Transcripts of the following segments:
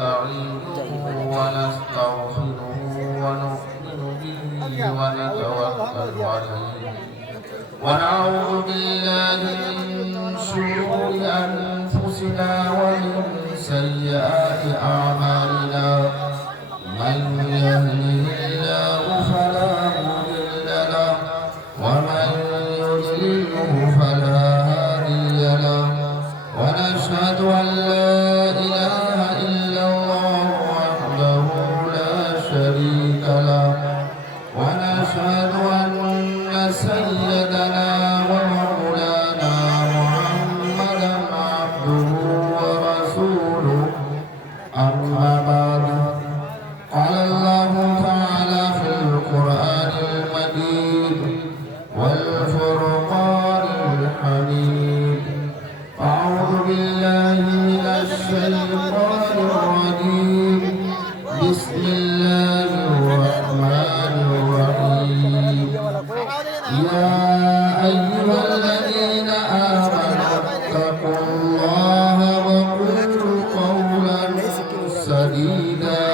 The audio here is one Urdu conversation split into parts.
ونستعينه ونستغفره ونؤمن به ونتوكل عليه ونعوذ بالله من شرور أنفسنا ومن سيئات أعمالنا من يهده الله فلا مضل له ومن يضلله فلا هادي له ونشهد أن لا إله إلا الله وحده لا شريك له ونشهد أن سيدنا ومولانا محمدا عبده ورسوله أما بعد قال الله تعالى في القرآن المجيد والفرقان الحميد أعوذ بالله من الشيطان الرجيم بسم الله الرحمن الرحيم يا أيها الذين آمنوا اتقوا الله وقولوا قولا سديدا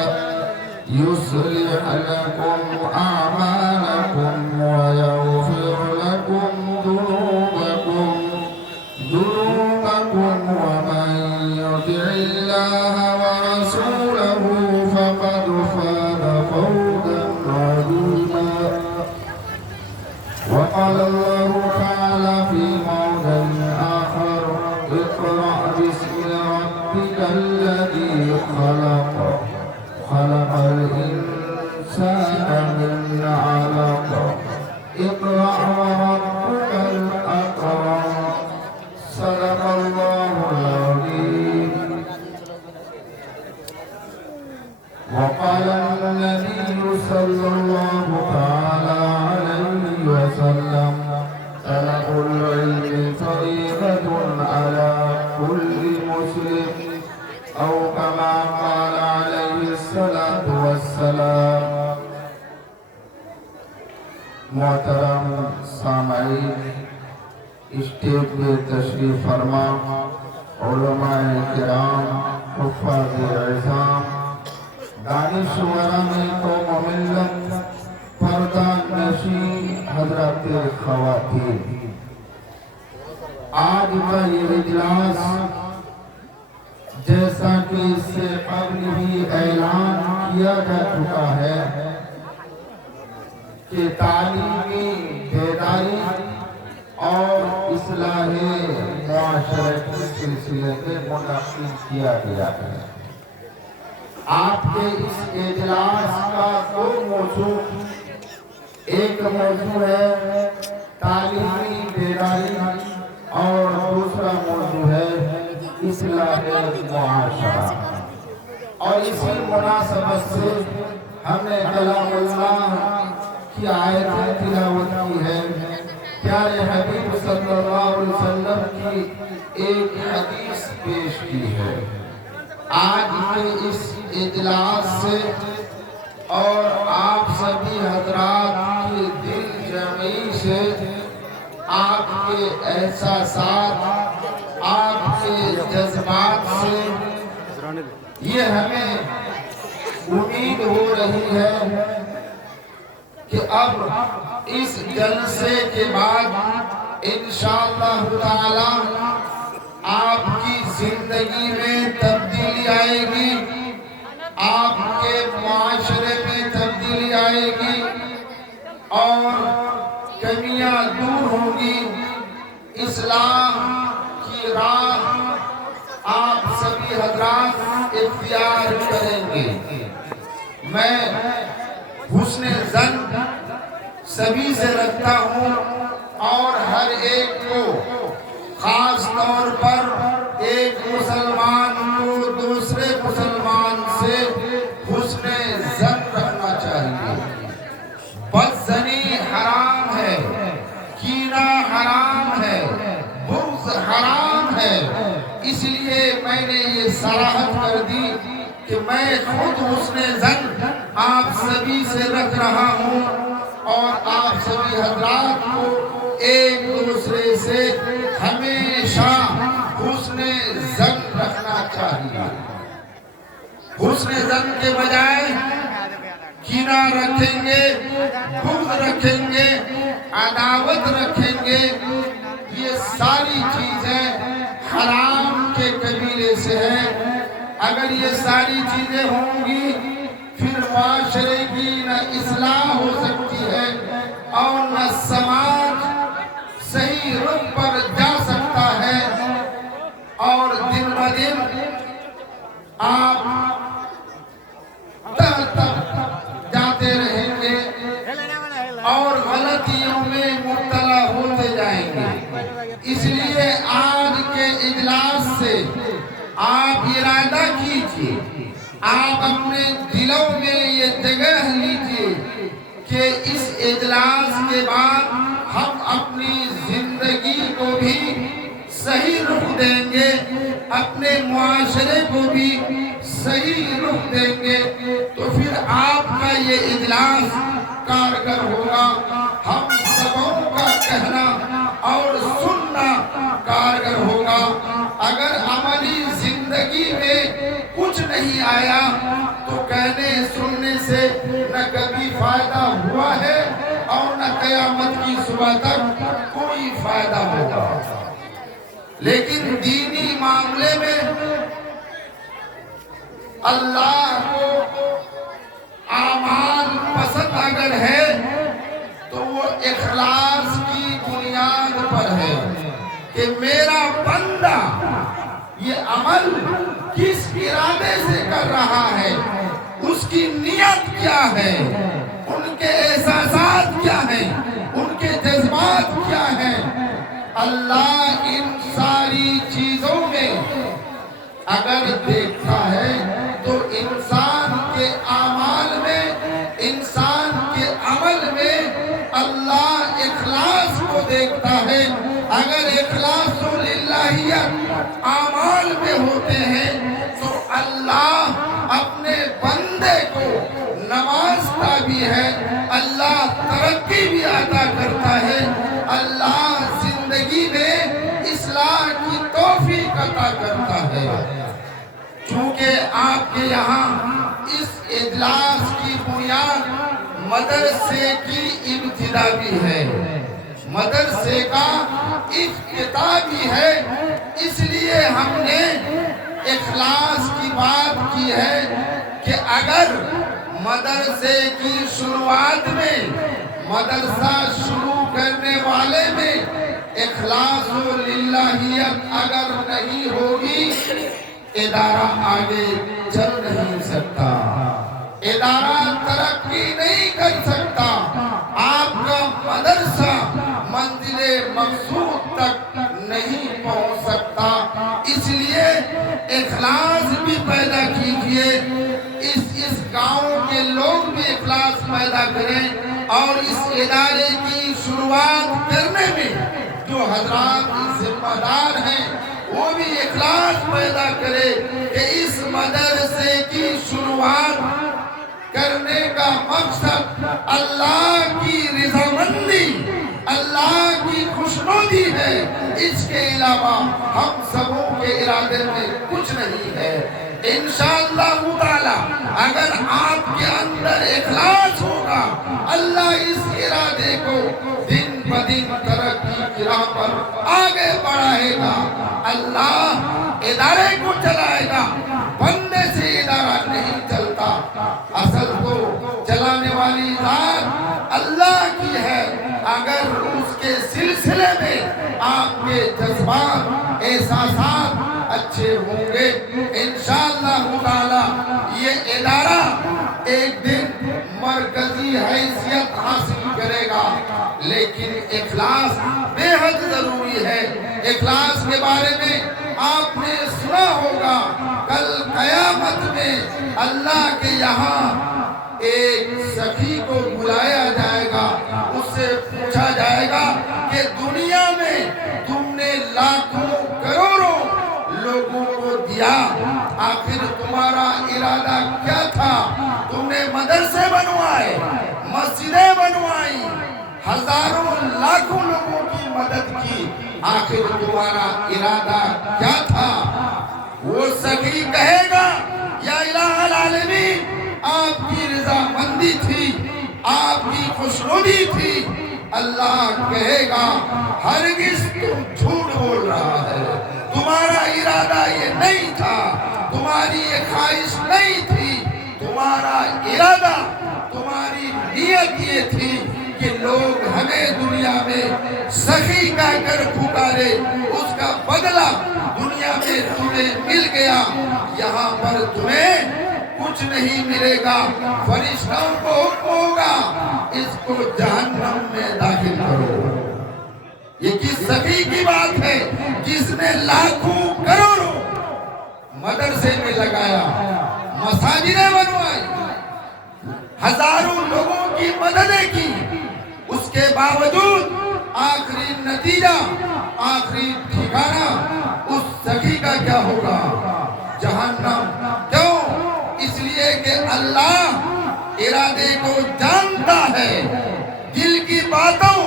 يصلح لكم أعمالكم ويغفر لكم ذنوبكم ومن يطع الله ورسوله فقد فاز فوزا عظيما وقال الله تعالى في موضع آخر اقرأ باسم ربك الذي خلق الإنسان من علق اقرأ وربك الأكرم صدق الله العظيم وقال النبي صلى الله تعالى عليه وسلم طلب العلم فريضة على كل مسلم أو كما قال عليه الصلاة والسلام محترم سامعین اسٹیج پہ تشریف فرما علماء کرام حفاظ اعظام دانشوران قوم و ملت پردہ نشین حضرات خواتین آج کا یہ اجلاس جیسا کہ اس سے قبل بھی اعلان کیا جا چکا ہے کہ تعلیمی بیداری اور اصلاح معاشرت کے سلسلے میں منعقد کیا گیا ہے۔ آپ کے اس اجلاس کا دو موضوع، ایک موضوع ہے تعلیمی بیداری اور دوسرا موضوع ہے اصلاح معاشرہ، اور اسی مناسبت سے ہم نے کلام اللہ کی آیت تلاوت کی ہے، پیارے حبیب صلی اللہ علیہ وسلم کی ایک حدیث پیش کی ہے۔ آج کے اس اجلاس سے اور آپ سبھی حضرات کی دل جمعی سے آپ کے احساسات، آپ کے جذبات سے یہ ہمیں امید ہو رہی ہے کہ اب اس جلسے کے بعد انشاءاللہ تعالی آپ کی زندگی میں تبدیلی آئے گی، آپ کے معاشرے میں تبدیلی آئے گی اور کمیاں دور ہوں گی، اصلاح کی راہ آپ سبھی حضرات اختیار کریں گے۔ میں حسن ظن سبھی سے رکھتا ہوں اور ہر ایک کو، خاص طور پر ایک مسلمان کو دوسرے مسلمان سے حسن ظن رکھنا چاہیے۔ بدظنی حرام ہے، کینہ حرام ہے، بغض حرام ہے، اس لیے میں نے یہ صراحت کر دی کہ میں خود حسن ظن آپ سبھی سے رکھ رہا ہوں اور آپ سبھی حضرات کو ایک دوسرے سے ہمیشہ حسن ظن رکھنا چاہیے۔ حسن ظن کے بجائے کینہ رکھیں گے، بغض رکھیں گے، عداوت رکھیں گے، یہ ساری چیزیں حرام کے قبیلے سے ہیں۔ اگر یہ ساری چیزیں ہوں گی پھر معاشرے کی نہ اصلاح ہو سکتی ہے اور نہ سماج صحیح رخ پر جا سکتا ہے، اور دن بدن آپ تک جاتے رہیں گے اور غلطیوں میں مبتلا ہوتے جائیں گے۔ اس لیے آج کے اجلاس سے آپ ارادہ کیجئے، آپ اپنے دلوں میں یہ جگہ لیجئے کہ اس اجلاس کے بعد ہم اپنی زندگی کو بھی صحیح رخ دیں گے، اپنے معاشرے کو بھی صحیح رخ دیں گے، تو پھر آپ کا یہ اجلاس کارگر ہوگا۔ ہم سبوں کا کہنا اور سننا کارگر ہوگا۔ اگر عملی زندگی میں کچھ نہیں آیا تو کہنے سننے سے نہ کبھی فائدہ ہوا ہے اور نہ قیامت کی صبح تک کوئی فائدہ ہوگا۔ لیکن دینی معاملے میں اللہ کو اعمال پسند اگر ہے تو وہ اخلاص کی بنیاد پر ہے کہ میرا بندہ یہ عمل کس ارادے سے کر رہا ہے، اس کی نیت کیا ہے، ان کے احساسات کیا ہیں، ان کے جذبات کیا ہیں۔ اللہ ان ساری چیزوں میں اگر دیکھتا ہے تو انسان کے اعمال میں، انسان کے عمل میں اللہ اخلاص کو دیکھتا ہے۔ اگر اخلاص و للہیت اعمال میں ہوتے ہیں تو اللہ اپنے بندے کو نوازتا بھی ہے، اللہ ترقی بھی عطا کرتا ہے، اللہ زندگی میں اصلاح کی توفیق عطا کرتا ہے۔ چونکہ آپ کے یہاں اس اجلاس کی بنیاد مدرسے کی ابتدا بھی ہے، مدرسے کا افتتاح بھی ہے، اس لیے ہم نے اخلاص کی بات کی ہے کہ اگر مدرسے کی شروعات میں، مدرسہ شروع کرنے والے میں اخلاص و للہیت اگر نہیں ہوگی ادارہ آگے چل نہیں سکتا، ادارہ ترقی نہیں کر سکتا، آپ کا مدرسہ منزل مقصود تک نہیں پہنچ سکتا۔ اس لیے اخلاص بھی پیدا کیجئے، اس گاؤں کے لوگ بھی اخلاص پیدا کریں، اور اس ادارے کی شروعات کرنے میں جو حضرات ذمہ دار ہیں وہ بھی اخلاص پیدا کرے کہ اس مدرسے کی شروعات کرنے کا مقصد اللہ کی رضامندی، اللہ کی خوشنودی ہے، اس کے علاوہ ہم سبوں کے ارادے میں کچھ نہیں ہے۔ انشاءاللہ تعالی اگر آپ کے اندر اخلاص ہوگا اللہ اس ارادے کو دن بدن ترقی کی راہ پر آگے بڑھائے گا، اللہ ادارے کو چلائے گا، بندے سے ادارہ نہیں چلتا، اصل تو چلانے والی ذات اللہ کی ہے۔ اگر اس کے سلسلے میں آپ کے جذبات احساسات اچھے ہوں گے انشاءاللہ تعالی یہ ادارہ ایک دن مرکزی حیثیت حاصل کرے گا۔ لیکن اخلاص بے حد ضروری ہے۔ اخلاص کے بارے میں آپ نے سنا ہوگا، کل قیامت میں اللہ کے یہاں ایک سخی کو بلایا جائے گا، اس سے پوچھا جائے گا کہ دنیا میں تم نے لاکھوں کروڑوں لوگوں کو دیا، آخر تمہارا ارادہ کیا تھا؟ تم نے مدرسے بنوائے، مسجدیں بنوائی، ہزاروں لاکھوں لوگوں کی مدد کی، آخر تمہارا ارادہ کیا تھا؟ وہ سخی کہے گا یا الہ آپ کی خوشنودی تھی، اللہ کہے گا ہرگز تم جھوٹ بول رہا ہے، تمہارا ارادہ یہ نہیں تھا، تمہاری یہ خواہش نہیں تھی، تمہارا ارادہ، تمہاری نیت یہ تھی کہ لوگ ہمیں دنیا میں سخی کہہ کر پکارے، اس کا بدلہ دنیا میں تمہیں مل گیا، یہاں پر تمہیں کچھ نہیں ملے گا، فرشتوں کو حکم ہوگا اس کو جہنم میں داخل کرو۔ یہ کس سخی کی بات ہے جس نے لاکھوں کروڑوں مدرسے میں لگایا، مساجدیں بنوائی، ہزاروں لوگوں کی مددیں کی، اس کے باوجود آخری نتیجہ، آخری ٹھکانہ اس سخی کا کیا ہوگا؟ جہنم۔ کیوں؟ اس لیے کہ اللہ ارادے کو جانتا ہے، دل کی باتوں،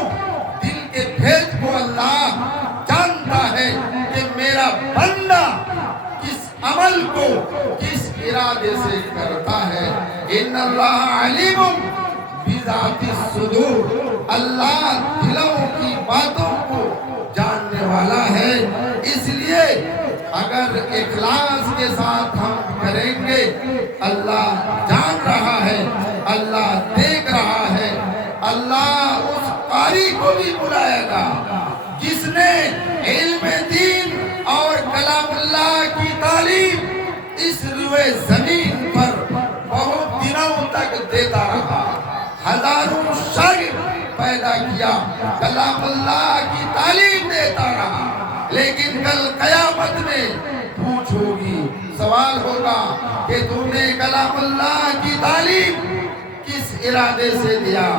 دل کے بھید کو اللہ جانتا ہے کہ میرا بندہ کس عمل کو کس ارادے سے کرتا ہے۔ ان اللہ علیم بذات الصدور، اللہ دلوں کی باتوں کو جاننے والا ہے۔ اس لیے اگر اخلاص کے ساتھ ہم کریں گے، اللہ جان رہا ہے، اللہ دیکھ رہا ہے، اللہ اس قاری کو بھی بلائے گا جس نے علم دین اور کلام اللہ کی تعلیم اس روئے زمین پر بہت دنوں تک دیتا رہا، ہزاروں شاگرد پیدا کیا، کلام اللہ کی تعلیم دیتا رہا، لیکن کل قیامت میں پوچھ ہوگی، سوال ہوگا کہ تم نے کلام اللہ کی تعلیم کس ارادے سے دیا،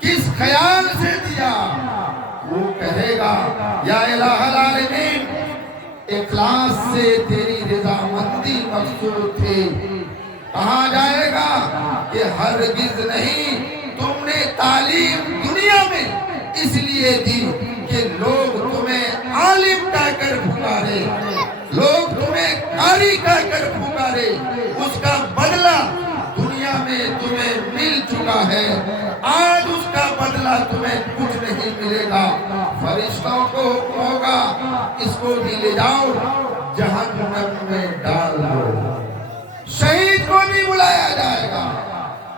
کس خیال سے دیا؟ وہ کہے گا یا الہ العالمین، اخلاص سے تیری رضامندی مقصود تھی۔ کہا جائے گا کہ ہرگز نہیں، تم نے تعلیم دنیا میں اس لیے دی کہ لوگ تمہیں عالم کہہ کر پکارے، لوگ تمہیں قاری کہہ کر پکارے، اس کا بدلہ دنیا میں تمہیں مل چکا ہے، آج اس کا بدلہ تمہیں کچھ نہیں ملے گا۔ فرشتوں کو ہوگا اس کو بھی لے جاؤ جہنم میں ڈال دو۔ شہید کو بھی بلایا جائے گا،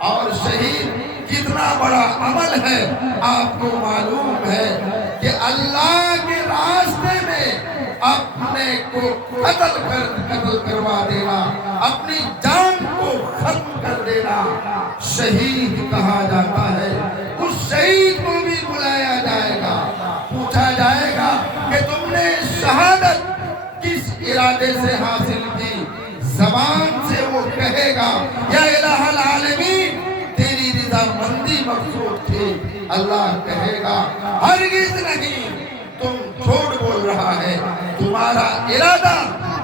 اور شہید کتنا بڑا عمل ہے آپ کو معلوم ہے کہ اللہ کے راستے میں اپنے کو قتل کروا دینا، اپنی جان کو ختم کر دینا شہید کہا جاتا ہے۔ اس شہید کو بھی بلایا جائے گا، پوچھا جائے گا کہ تم نے شہادت کس ارادے سے حاصل کی؟ زبان سے وہ کہے گا یا الہ العالمین، تیری رضامندی مقصود تھی۔ اللہ کہے گا ہرگز نہیں، تم جھوٹ بول رہا ہے، تمہارا ارادہ،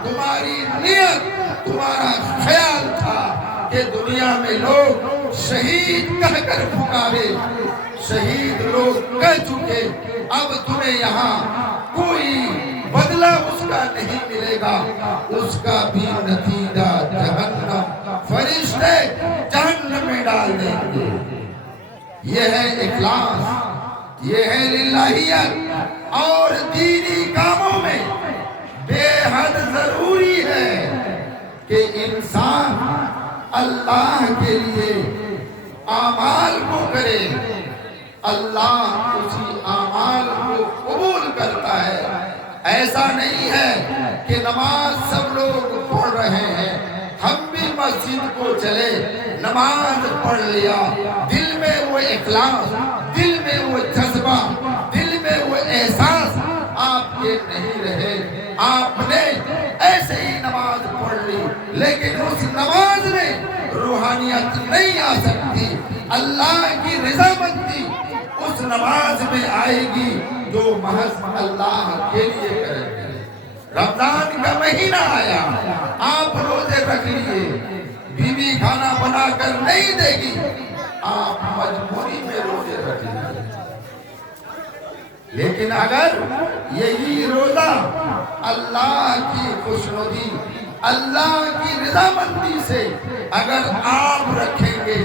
تمہاری نیت، تمہارا خیال تھا کہ دنیا میں لوگ شہید کہہ کر پکارے، شہید لوگ کہہ چکے، اب تمہیں یہاں کوئی بدلہ اس کا نہیں ملے گا، اس کا بھی نتیجہ جہنم، فرشتے جہنم میں ڈال دیں گے۔ یہ ہے اخلاص، یہ ہے للہیت، اور دینی کاموں میں بے حد ضروری ہے کہ انسان اللہ کے لیے اعمال کو کرے، اللہ اسی اعمال کو قبول کرتا ہے۔ ایسا نہیں ہے کہ نماز سب لوگ پڑھ رہے ہیں، ہم بھی مسجد کو چلے، نماز پڑھ لیا، دل میں وہ اخلاص، دل میں وہ جذبہ، دل میں وہ احساس آپ کے نہیں رہے۔ آپ نے ایسے ہی نماز پڑھ لی، لیکن اس نماز میں روحانیت نہیں آ سکتی، اللہ کی رضامندی اس نماز میں آئے گی جو محض اللہ کے لیے کریں گے۔ رمضان کا مہینہ آیا، آپ روزے رکھ لیے، بیوی کھانا بنا کر نہیں دے گی، آپ مجبوری میں روزے رکھ لیے، لیکن اگر یہی روزہ اللہ کی خوشنودی، اللہ کی رضامندی سے اگر آپ رکھیں گے،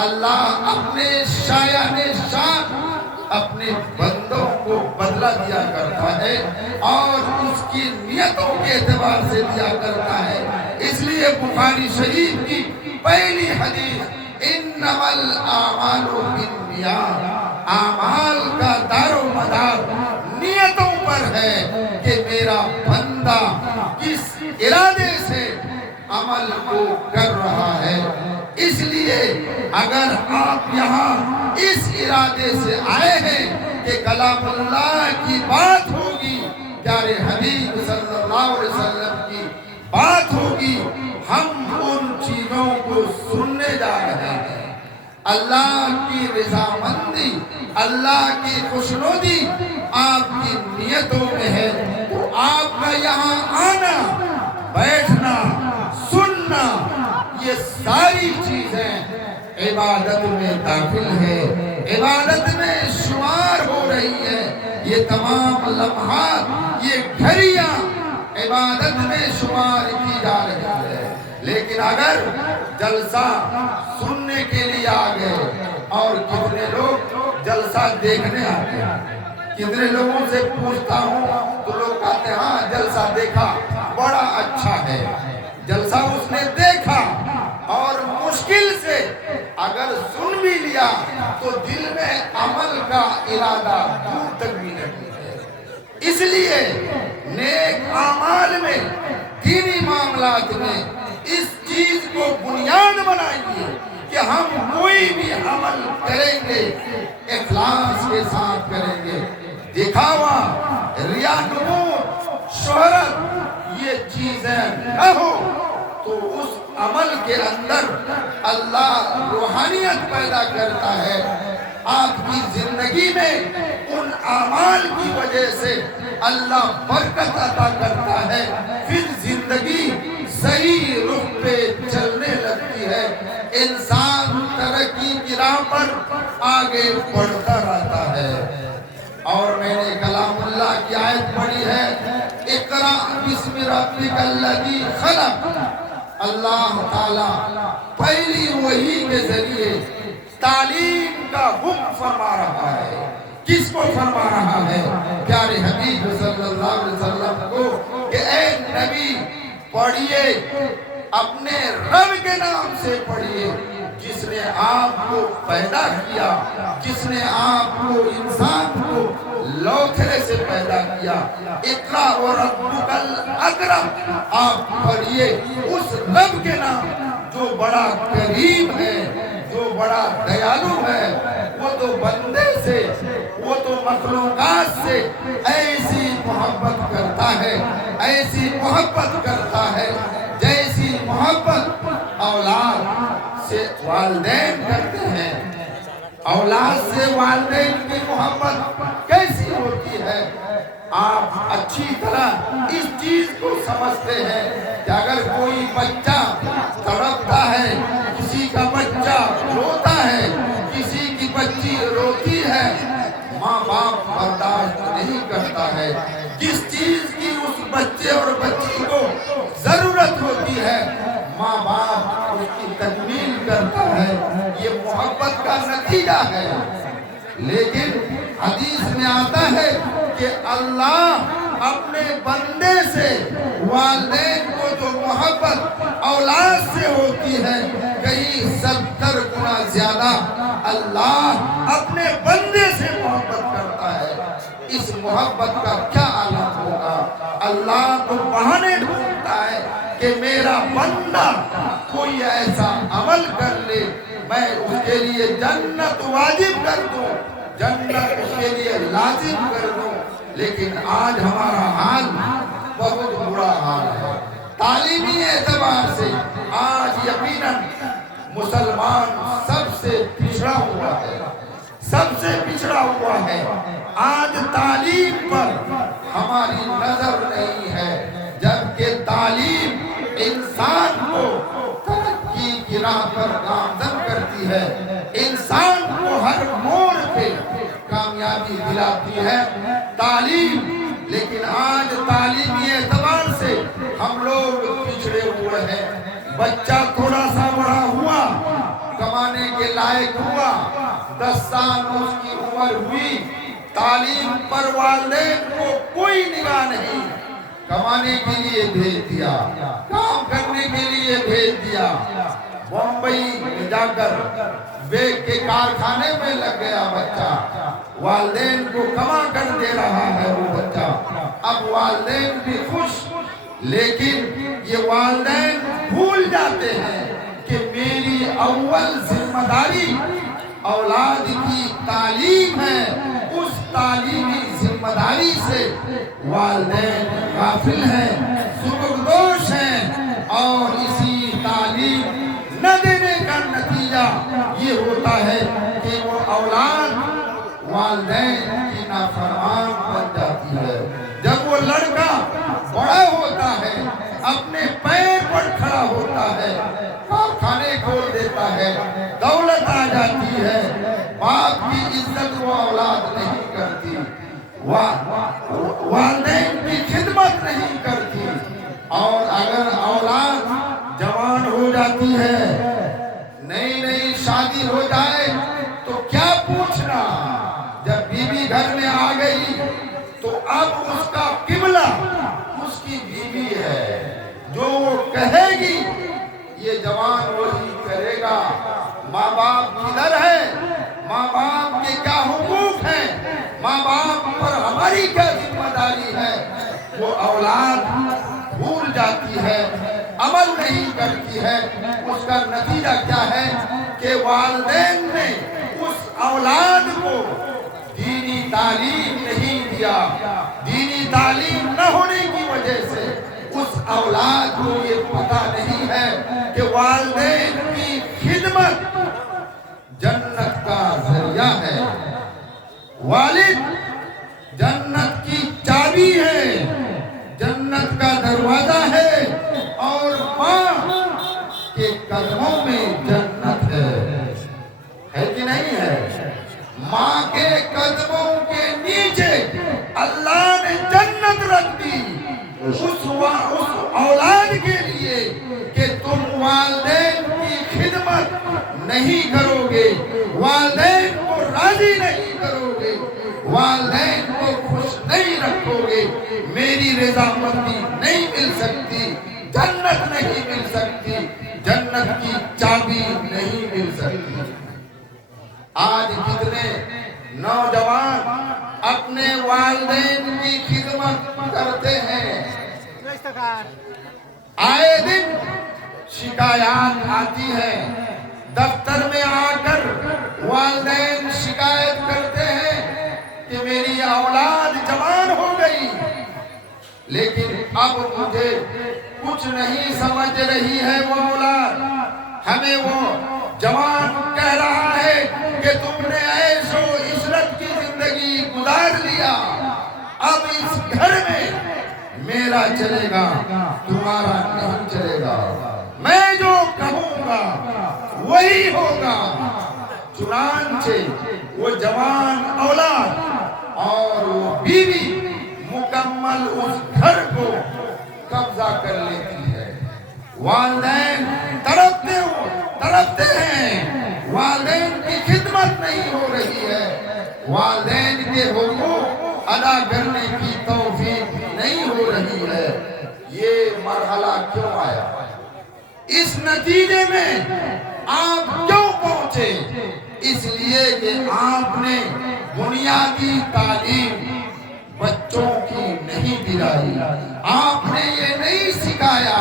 اللہ اپنے شایان شان اپنے بندوں کو بدلہ دیا کرتا ہے اور اس کی نیتوں کے اعتبار سے دیا کرتا ہے۔ اس لیے بخاری شریف کی پہلی حدیث انما الاعمال بالنیات، اعمال کا دار و مدار نیتوں پر ہے کہ میرا بندہ کس ارادے سے عمل کو کر رہا ہے۔ اس لیے اگر آپ یہاں اس ارادے سے آئے ہیں کہ کلام اللہ کی بات ہوگی، پیارے حبیب صلی اللہ علیہ وسلم کی بات ہوگی، ہم ان چیزوں کو سننے جا رہے ہیں۔ اللہ کی رضامندی، اللہ کی خوشنودی آپ کی نیتوں میں ہے، تو آپ کا یہاں آنا، بیٹھنا، سننا، یہ ساری چیزیں عبادت میں داخل ہے، عبادت میں شمار ہو رہی ہے۔ یہ تمام لمحات، یہ گھڑیاں عبادت میں شمار کی جا رہی ہے۔ لیکن اگر جلسہ سننے کے لیے آ گئے، اور کتنے لوگ جلسہ دیکھنے آتے ہیں، کتنے لوگوں سے پوچھتا ہوں تو لوگ کہتے ہیں ہاں جلسہ دیکھا، بڑا اچھا ہے۔ جلسہ اس نے دیکھا اور مشکل سے اگر سن بھی لیا تو دل میں عمل کا ارادہ دور تک بھی نہیں ہے۔ اس لیے نیک اعمال میں، دینی معاملات میں اس چیز کو بنیاد بنائیے کہ ہم کوئی بھی عمل کریں گے اخلاص کے ساتھ کریں گے۔ دکھاوا، ریا، نمود، شہرت، یہ چیزیں نہ ہو تو اس عمل کے اندر اللہ روحانیت پیدا کرتا ہے۔ آپ کی زندگی میں ان اعمال کی وجہ سے اللہ برکت عطا کرتا ہے، پھر زندگی صحیح رخ پہ چلنے لگتی ہے، انسان ترقی کی راہ پر آگے بڑھتا رہتا ہے۔ اور میں نے کلام اللہ کی آیت پڑھی ہے، اقرأ بسم ربک الذی خلق۔ اللہ تعالیٰ پہلی وحی کے ذریعے تعلیم کا حکم فرما رہا ہے۔ کس کو فرما رہا ہے؟ پیارے حبیب صلی اللہ علیہ وسلم کو کہ اے نبی پڑھیے، اپنے رب کے نام سے پڑھیے جس نے آپ کو پیدا کیا، جس نے آپ کو انسان کو لوتھڑے سے پیدا کیا۔ اقرأ وربک الاکرم، آپ پڑھیے اس رب کے نام جو بڑا کریم ہے، جو بڑا دیالو ہے۔ وہ تو بندے سے، وہ تو مخلوقات سے ایسی محبت کرتا ہے، ایسی محبت کرتا ہے جیسی محبت اولاد سے والدین کرتے ہیں۔ اولاد سے والدین کی محبت کیسی ہوتی ہے؟ آپ اچھی طرح اس چیز کو سمجھتے ہیں کہ اگر کوئی بچہ تڑپتا ہے، کسی کا بچہ روتا ہے، کسی کی بچی روتی ہے، ماں باپ برداشت نہیں کرتا ہے۔ جس چیز کی اس بچے اور بچی کو ضرورت ہوتی ہے، ماں باپ اس کی تکمیل کرتا ہے۔ یہ محبت کا نتیجہ ہے۔ لیکن حدیث میں آتا ہے کہ اللہ اپنے بندے سے والدین کو جو محبت اولاد سے ہوتی ہے، کہیں 70 گنا زیادہ اللہ اپنے بندے سے محبت کرتا ہے۔ اس محبت کا کیا عالم ہوگا؟ اللہ کو بہانے ڈھونڈتا ہے کہ میرا بندہ کوئی ایسا عمل کر لے، میں اس کے لیے جنت واجب کر دوں، جنت اس کے لیے لازم کر دوں۔ لیکن آج ہمارا حال بہت برا حال ہے۔ تعلیمی اعتبار سے آج یقیناً مسلمان سب سے پچھڑا ہوا ہے، سب سے پچھڑا ہوا ہے۔ آج تعلیم پر ہماری نظر نہیں ہے، جبکہ تعلیم انسان کو ترقی کی راہ پر گامزن کرتی ہے، انسان کو ہر موڑ پہ کامیابی دلاتی ہے تعلیم۔ لیکن آج تعلیمی اعتبار سے ہم لوگ پچھڑے ہوئے ہیں۔ بچہ تھوڑا سا بڑا ہوا، کمانے کے لائق ہوا، 10 سال اس کی عمر ہوئی، تعلیم پر والدین کو کوئی نگاہ نہیں، کمانے کے لیے بھیج دیا، کام کرنے کے لیے بھیج دیا، بمبئی میں جا کر بیگ کے کارخانے میں لگ گیا بچہ، والدین کو کما کر دے رہا ہے وہ بچہ، اب والدین بھی خوش، لیکن یہ والدین بھول جاتے ہیں کہ میری اول ذمہ داری اولاد کی تعلیم ہے، اس تعلیمی ذمہ داری سے والدین غافل ہیں، سبکدوش ہیں، اور اسی تعلیم نہ دینے کا نتیجہ یہ ہوتا ہے کہ وہ اولاد والدین کی نافرمان بن جاتی ہے۔ جب وہ لڑکا بڑا ہوتا ہے، اپنے پیر پر کھڑا ہوتا ہے، کارخانے کھول دیتا ہے، دولت آ جاتی ہے، باپ کی عزت وہ اولاد نہیں کرتی، والدین کی خدمت نہیں کرتی، اور اگر اولاد جوان ہو جاتی ہے، نئی نئی شادی ہو جائے تو کیا پوچھنا، جب بیوی گھر میں آ گئی تو اب اس کا قبلہ اس کی بیوی ہے، جو وہ کہے گی یہ جوان وہی کرے گا۔ ماں باپ کدھر ہے؟ ماں باپ کے کیا حقوق ہیں؟ ماں باپ پر ہماری کیا ذمہ داری ہے؟ وہ اولاد بھول جاتی ہے، عمل نہیں کرتی ہے، اس کا نتیجہ کیا ہے کہ والدین نے اس اولاد کو دینی تعلیم نہیں دیا، دینی تعلیم نہ ہونے کی وجہ سے اس اولاد کو یہ پتہ نہیں ہے کہ والدین کی خدمت جنت کا ذریعہ ہے، والد جنت کی چابی ہے، جنت کا دروازہ ہے، اور ماں کے قدموں میں جنت ہے کہ نہیں ہے؟ ماں کے قدموں کے نیچے اللہ نے جنت رکھ دی اس اولاد کے لیے کہ تم والدین کی خدمت نہیں کرو گے، والدین کو راضی نہیں کرو گے، والدین کو خوش نہیں رکھو گے، میری رضامندی نہیں مل سکتی، جنت نہیں مل سکتی، جنت کی چابی نہیں مل سکتی۔ آج کتنے نوجوان اپنے والدین کی خدمت کرتے ہیں، آئے دن شکایات آتی ہے، دفتر میں آ کر والدین شکایت کرتے ہیں کہ میری اولاد جوان ہو گئی، لیکن اب مجھے کچھ نہیں سمجھ رہی ہے وہ اولاد، ہمیں وہ جوان کہہ رہا ہے کہ تم نے عیش و عشرت کی زندگی گزار لیا، اب اس گھر میں میرا چلے گا، تمہارا نہیں چلے گا، میں جو کہوں گا وہی ہوگا۔ چنانچہ وہ جوان اولاد اور وہ بیوی مکمل اس گھر کو قبضہ کر لیتی ہے، والدین تڑپتے ہیں، والدین کی خدمت نہیں ہو رہی ہے، والدین کے حقوق ادا کرنے کی توفیق نہیں ہو رہی ہے۔ یہ مرحلہ کیوں آیا؟ اس نتیجے میں آپ کیوں پہنچے؟ اس لیے کہ آپ نے بنیادی تعلیم بچوں کی نہیں دلائی، آپ نے یہ نہیں سکھایا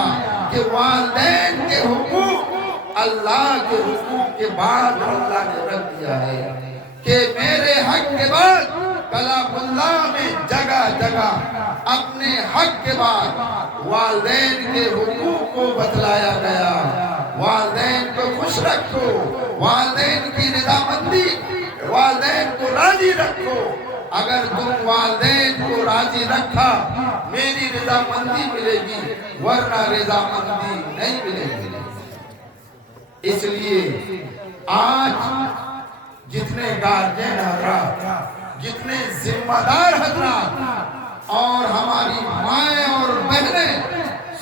کہ والدین کے حقوق اللہ کے حقوق کے بعد اللہ نے رکھ دیا ہے کہ میرے حق کے بعد کلام اللہ میں جگہ جگہ اپنے حق کے بعد والدین کے حقوق کو بتلایا گیا، والدین کو خوش رکھو، والدین کی رضامندی، والدین کو راضی رکھو، اگر تم والدین کو راضی رکھا میری رضامندی ملے گی، ورنہ رضامندی نہیں ملے گی۔ اس لیے آج جتنے گارجین حضرات، جتنے ذمہ دار حضرات اور ہماری مائیں اور بہنیں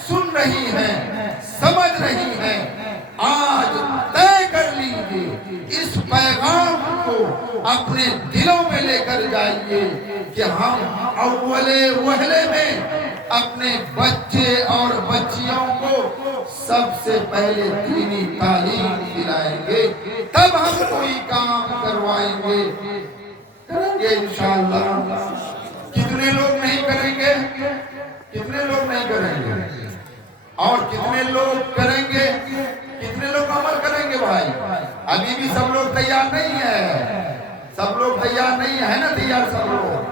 سن رہی ہیں، سمجھ رہی ہیں، آج طے کر لیجیے اس اپنے دلوں میں لے کر جائیے کہ ہم اولے وہلے میں اپنے بچے اور بچیوں کو سب سے پہلے دینی تعلیم دلائیں گے، تب ہم کوئی کام کروائیں گے۔ کریں گے انشاءاللہ۔ کتنے لوگ نہیں کریں گے؟ کتنے لوگ نہیں کریں گے؟ اور کتنے لوگ کریں گے؟ کتنے لوگ عمل کریں گے بھائی؟ ابھی بھی سب لوگ تیار نہیں ہے، سب لوگ تیار نہیں ہے نا؟ تیار سب لوگ۔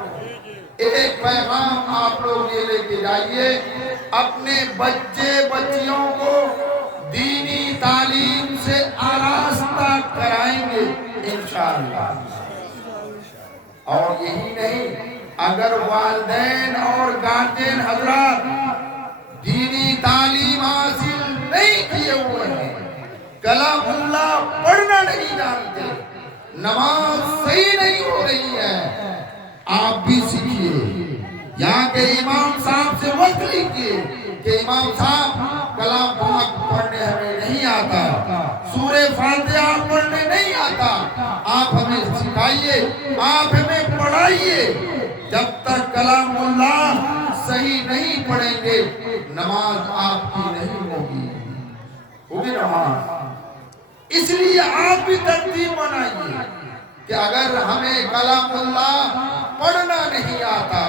ایک پیغام آپ لوگ یہ لے کے جائیے، اپنے بچے بچیوں کو دینی تعلیم سے آراستہ کرائیں گے انشاءاللہ۔ اور یہی نہیں، اگر والدین اور گارجین حضرات دینی تعلیم حاصل نہیں کیے ہوئے ہیں، کلام اللہ پڑھنا نہیں جانتے، نماز صحیح نہیں ہو رہی ہے، آپ بھی سیکھیے۔ یہاں کے امام صاحب سے وقت لیجیے کہ امام صاحب کلام پاک پڑھنے ہمیں نہیں آتا، سورہ فاتحہ پڑھنے نہیں آتا، آپ ہمیں سکھائیے، آپ ہمیں پڑھائیے۔ جب تک کلام اللہ صحیح نہیں پڑھیں گے نماز آپ کی نہیں ہوگی، ہوگی نماز۔ اس لیے آپ بھی ترتیب بنائیے کہ اگر ہمیں کلام اللہ پڑھنا نہیں آتا،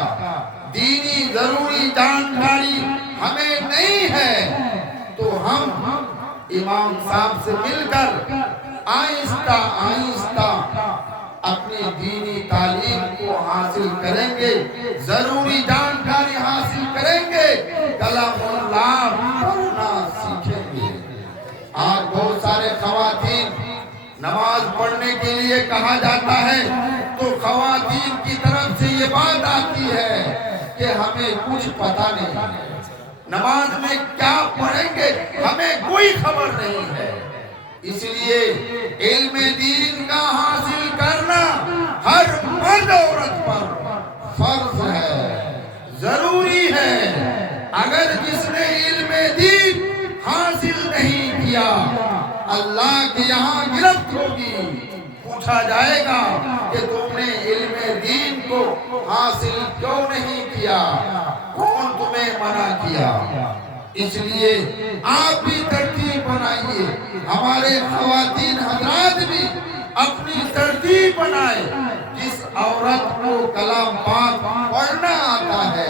دینی ضروری جانکاری ہمیں نہیں ہے، تو ہم امام صاحب سے مل کر آہستہ آہستہ اپنی دینی تعلیم کو حاصل کریں گے، ضروری جانکاری حاصل کریں گے، کلام اللہ پڑھنا سیکھیں گے۔ آج بہت سارے خواتین نماز پڑھنے کے لیے کہا جاتا ہے تو خواتین کی طرف سے یہ بات آتی ہے کہ ہمیں کچھ پتہ نہیں ہے، نماز میں کیا پڑھیں گے ہمیں کوئی خبر نہیں ہے۔ اس لیے علم دین کا حاصل کرنا ہر مرد عورت پر فرض ہے، ضروری ہے۔ اگر جس نے علم دین حاصل نہیں کیا اللہ کے یہاں گرفت ہوگی، پوچھا جائے گا کہ تم نے علم دین کو حاصل کیوں نہیں کیا، کون تمہیں منع کیا؟ اس لیے آپ بھی ترتیب بنائیے، ہمارے خواتین حضرات بھی اپنی ترتیب بنائے۔ جس عورت کو کلام پاک پڑھنا آتا ہے،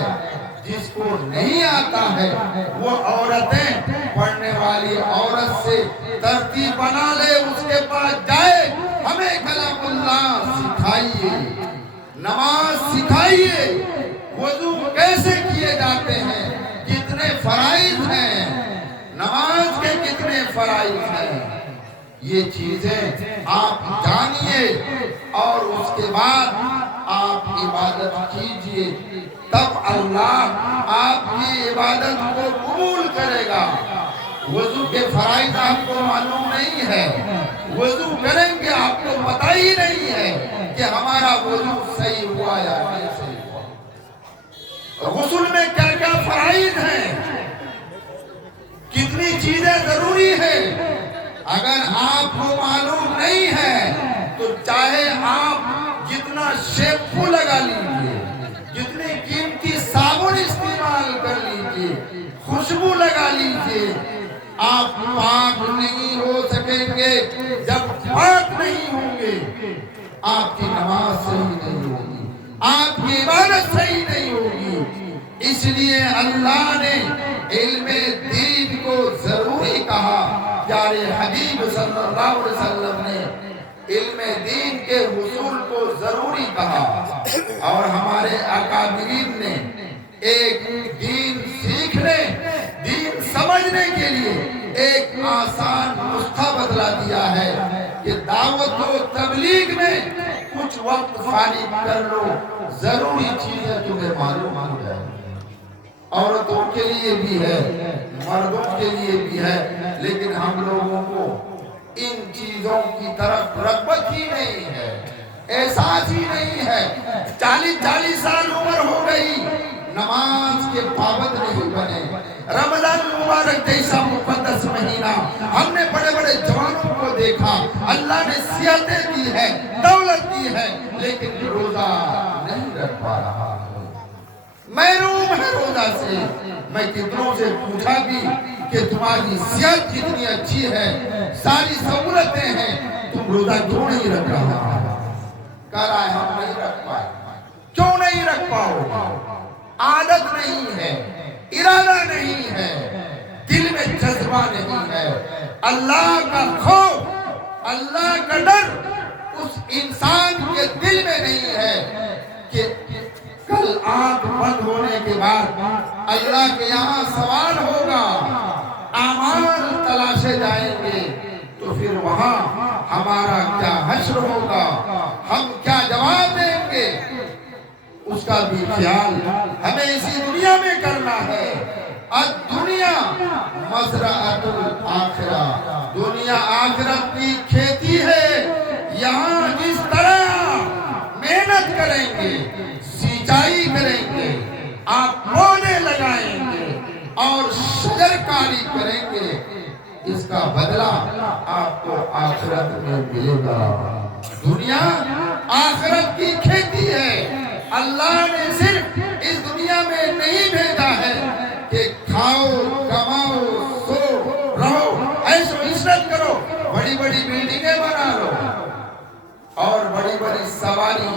جس کو نہیں آتا ہے، وہ عورتیں پڑھنے والی عورت سے ترتیب بنا لے، اس کے پاس جائے، ہمیں کلام اللہ سکھائیے، نماز سکھائیے، وضو کیسے کیے جاتے ہیں، کتنے فرائض ہیں، نماز کے کتنے فرائض ہیں، یہ چیزیں آپ جانیے اور اس کے بعد آپ عبادت کیجئے، تب اللہ آپ کی عبادت کو قبول کرے گا۔ وضو کے فرائض آپ کو معلوم نہیں ہے، وضو کریں گے آپ کو پتہ ہی نہیں ہے کہ ہمارا وضو صحیح ہوا یا نہیں صحیح ہوا۔ غسل میں کیا کیا فرائض ہیں، کتنی چیزیں ضروری ہیں، اگر آپ کو معلوم نہیں ہے تو چاہے آپ جتنا شیمپو لگا لیجئے، جتنی قیمتی صابن استعمال کر لیجئے، خوشبو لگا لیجئے، آپ پاک نہیں ہو سکیں گے۔ جب پاک نہیں ہوں گے آپ کی نماز صحیح نہیں ہوگی، آپ کی عبادت صحیح نہیں ہوگی۔ اس لیے اللہ نے علم دین کو ضروری کہا، پیارے حبیب صلی اللہ علیہ وسلم نے علم دین کے حصول کو ضروری کہا، اور ہمارے اکابرین نے ایک دین سیکھنے، دین سمجھنے کے لیے ایک آسان نسخہ بدلا دیا ہے کہ دعوت و تبلیغ میں کچھ وقت فارغ کر لو، ضروری چیزیں تمہیں معلوم ہو جائے۔ عورتوں کے لیے بھی ہے، مردوں کے لیے بھی ہے، لیکن ہم لوگوں کو ان چیزوں کی طرف رغبت ہی نہیں ہے، احساس ہی نہیں ہے۔ 40 سال عمر ہو گئی، نماز کے پابند نہیں بنے۔ رمضان مبارک جیسا مقدس مہینہ ہم نے بڑے بڑے جوانوں کو دیکھا اللہ نے صحتیں دی ہے، دولت دی ہے، لیکن روزہ نہیں رکھ پا رہا ہے، محروم ہے روزہ سے۔ میں کتنوں سے پوچھا بھی کہ تمہاری صحت کتنی اچھی ہے، ساری سہولتیں ہیں، تم روزہ کیوں نہیں رکھ رہا؟ کہہ رہا ہے ہم نہیں رکھ پائے۔ کیوں نہیں رکھ پاؤ؟ عادت نہیں ہے، ارادہ نہیں ہے، دل میں جذبہ نہیں ہے، اللہ کا خوف، اللہ کا ڈر اس انسان کے دل میں نہیں ہے کہ کل آنکھ بند ہونے کے بعد اللہ کے یہاں سوال ہوگا، اعمال تلاشے جائیں گے، تو پھر وہاں ہمارا کیا حشر ہوگا، ہم کیا جواب دیں گے، اس کا بھی خیال ہمیں اسی دنیا میں کرنا ہے۔ الدنیا مزرعۃ الآخرہ، دنیا آخرت کی کھیتی ہے، یہاں جس طرح محنت کریں گے، سینچائی کریں گے، آپ پودے لگائیں گے اور شجر کاری کریں گے، اس کا بدلہ آپ کو آخرت میں ملے گا۔ دنیا آخرت کی کھیتی ہے، اللہ نے صرف اس دنیا میں نہیں بھیجا ہے کہ کھاؤ، کماؤ، سو، رہو، عیش و عشرت کرو، بڑی بڑی بلڈنگیں بنا لو اور بڑی بڑی سواری،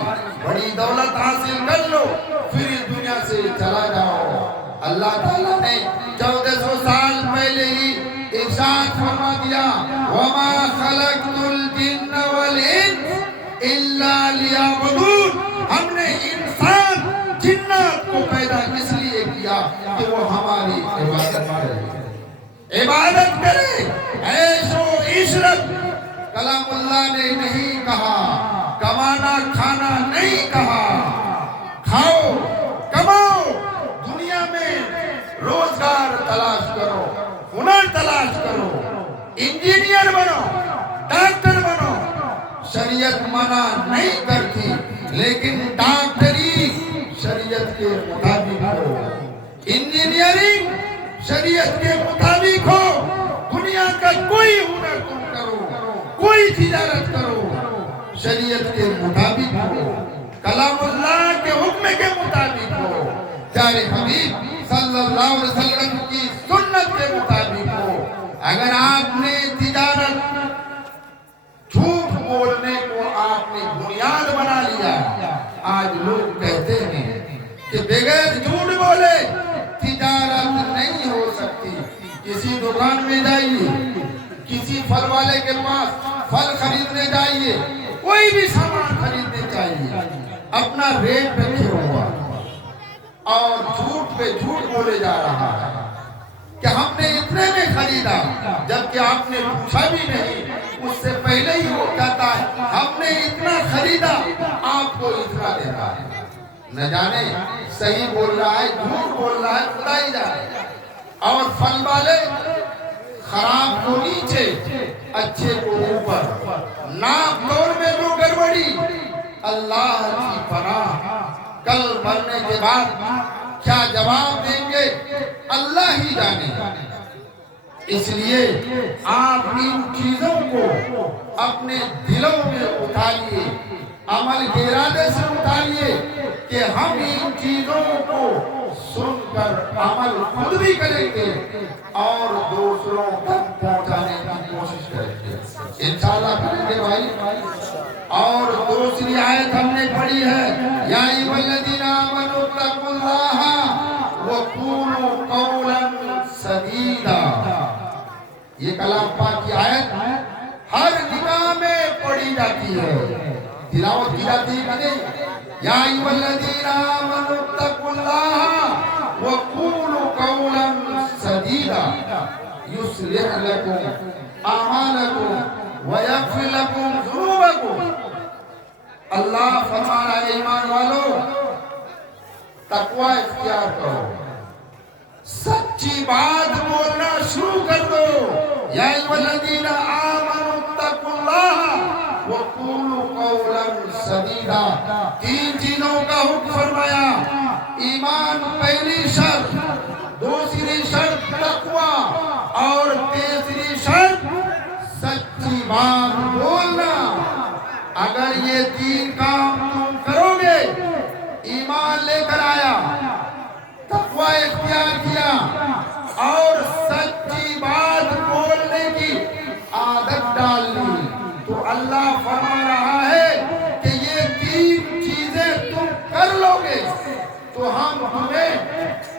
بڑی دولت حاصل کر لو، پھر اس دنیا سے چلا جاؤ۔ اللہ تعالیٰ نے 1400 سال پہلے ہی ارشاد فرما دیا، وَمَا خَلَقْتُ الْجِنَّ وَالْإِنسَ إِلَّا لِيَعْبُدُونِ، ہم نے انسان جنات کو پیدا اس لیے کیا کہ وہ ہماری عبادت کرے، عبادت کرے، عیش و عشرت۔ کلام اللہ نے نہیں کہا، کمانا کھانا نہیں کہا، کھاؤ، کماؤ، دنیا میں روزگار تلاش کرو، ہنر تلاش کرو، انجینئر بنو، ڈاکٹر بنو۔ شریعت منع نہیں کرتی، لیکن ڈاکٹری شریعت کے مطابق ہو، انجینئرنگ شریعت کے مطابق ہو، دنیا کا کوئی ہنر تم کرو، کوئی تجارت کرو، شریعت کے مطابق ہو، کلام اللہ کے حکم کے مطابق ہو، پیارے حبیب صلی اللہ علیہ وسلم کی سنت کے مطابق ہو۔ اگر آپ نے تجارت جھوٹ بولنے کو آپ نے بنیاد بنا لیا، آج لوگ کہتے ہیں کہ بغیر جھوٹ بولے تجارت نہیں ہو سکتی۔ کسی دکان میں جائیے، کسی پھل والے کے پاس پھل خریدنے جائیے، کوئی بھی سامان خریدنے چاہیے، اپنا ریٹ رکھے ہوا اور جھوٹ پہ جھوٹ بولے جا رہا ہے کہ ہم نے اتنے میں خریدا، جبکہ آپ نے پوچھا بھی نہیں، اس سے پہلے ہی وہ کہتا ہے ہم نے اتنا خریدا، آپ کو اتنا دے رہا ہے۔ نہ جانے صحیح بول رہا ہے، جھوٹ بول رہا ہے، خدا ہی جانے۔ اور پھل والے خراب کو نیچے، اچھے کو اوپر، ناپ تول میں جو گڑبڑی، اللہ کی پناہ، کل مرنے کے بعد کیا جواب دیں گے اللہ ہی جانے۔ اس لیے آپ ان چیزوں کو اپنے دلوں میں اتاریے، عمل کے ارادے سے اتاریے کہ ہم ان چیزوں کو سن کر عمل خود بھی کریں گے اور دوسروں تک پہنچانے کی کوشش کریں گے، انشاءاللہ کریں گے بھائی۔ اور دوسری آیت ہم نے پڑھی ہے، یا ایھا الذین آمنوا اتقوا اللہ وقولوا قولا سدیدا۔ یہ کلام پاک کی آیت ہر نکاح میں پڑھی جاتی ہے، تلاوت کی جاتی ہے کہ نہیں؟ یا ایھا الذین آمنوا اتقوا اللہ وقولوا قولا سدیدا یصلح لکم اعمالکم ویغفر لکم ذنوبکم۔ اللہ فرما رہا ہے ایمان والو تقوی اختیار کرو، سچی بات بولنا شروع کر دو۔ یا ایھا الذین آمنوا اتقوا اللہ وقولوا قولا سدیدا۔ تین چیزوں کا حکم فرمایا، ایمان پہلی شرط، دوسری شرط تقوی اور تیسری شرط سچی بات بولنا. اگر یہ تین کام تم کرو گے، ایمان لے کر آیا، تقوی اختیار کیا اور سچی بات بولنے کی عادت ڈال لی، تو اللہ فرما رہا ہے کہ یہ تین چیزیں تم کر لو گے تو ہم تمہیں